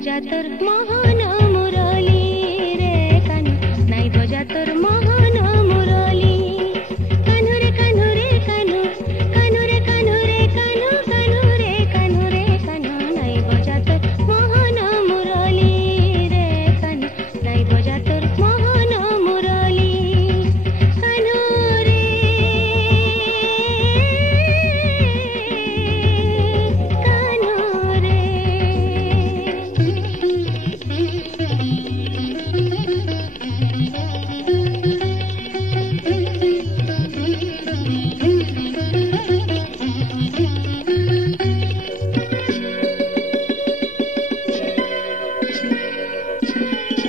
बजा तोर मोहन मुरली रे कान्हू नाई बजा तोर मोहन मुरली कान्हू रे कान्हू रे कान्हू कान्हू रे कान्हू रे कान्हू कान्हू रे कान्हू रे कान्हू नाई बजा तोर मोहन मुरली रे कान्हू नाई बजा तोर मोहन मुरली कान्हू रे कान्हू रे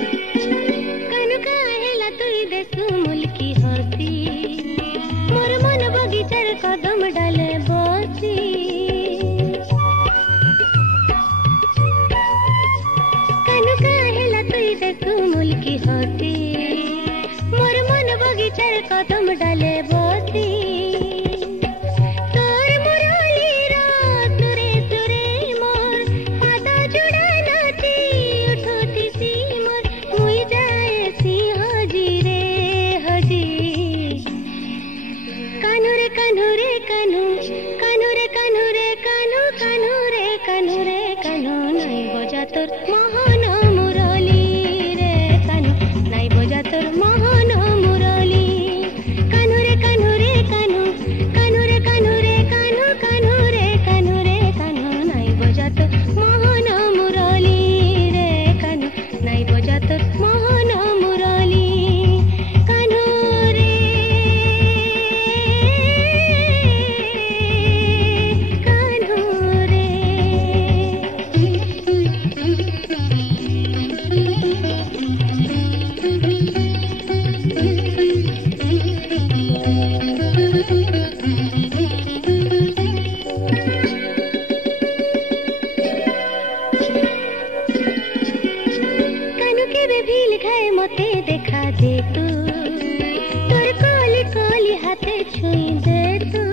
कान्हू काहेला तुई देसु मुल्की हसी मोर मन बगीचार कदम डाले बसी कान्हू काहेला तुई देसु मुल्की हसी मोर मन बगीचार कदम डाले बसी तोर मुरली रा सुरे सुरे मोर पादा जुड़ा नाची उठोती सी मोर मुई जाए सी हजी रे हजी कान्हू रे कान्हू रे कान्हू कान्हू रे कान्हू रे कान्हू कान्हू रे कान्हू रे कान्हू नाई बजा तोर मोहन मुरली रे कान्हू नाई बजा तोर मोहन मुरली कान्हू रे कान्हू रे कान्हू कान्हू रे कान्हू रे कान्हू कान्हू रे कान्हू रे कान्हू नाई बजा तोर मोहन मुरली रे कान्हू नाई बजा तोर मोहन मुरली कान्हू रे कान्हू रे कान्हू केबे भील खाए मते देखा दे तू तोर कोली कोली हाथे छुई दे तू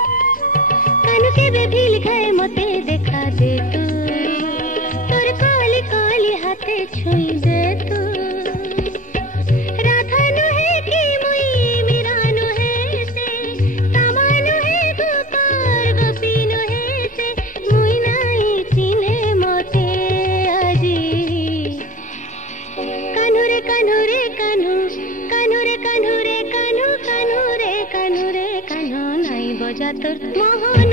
कान्हू केबे भील खाए मते देखा दे तू तोर कोली कोली हाथे छुई दे तू राधा नुहे की मुई मीरा नुहे से तामा नुहे गोपाल गोपी नुहे से मुई नाई चिन्हे मते आजी कान्हू रे कान्हू रे कान्हू कान्हू रे कान्हू रे कान्हू कान्हू रे कान्हू रे कान्हू नाई बजा तोर मोहन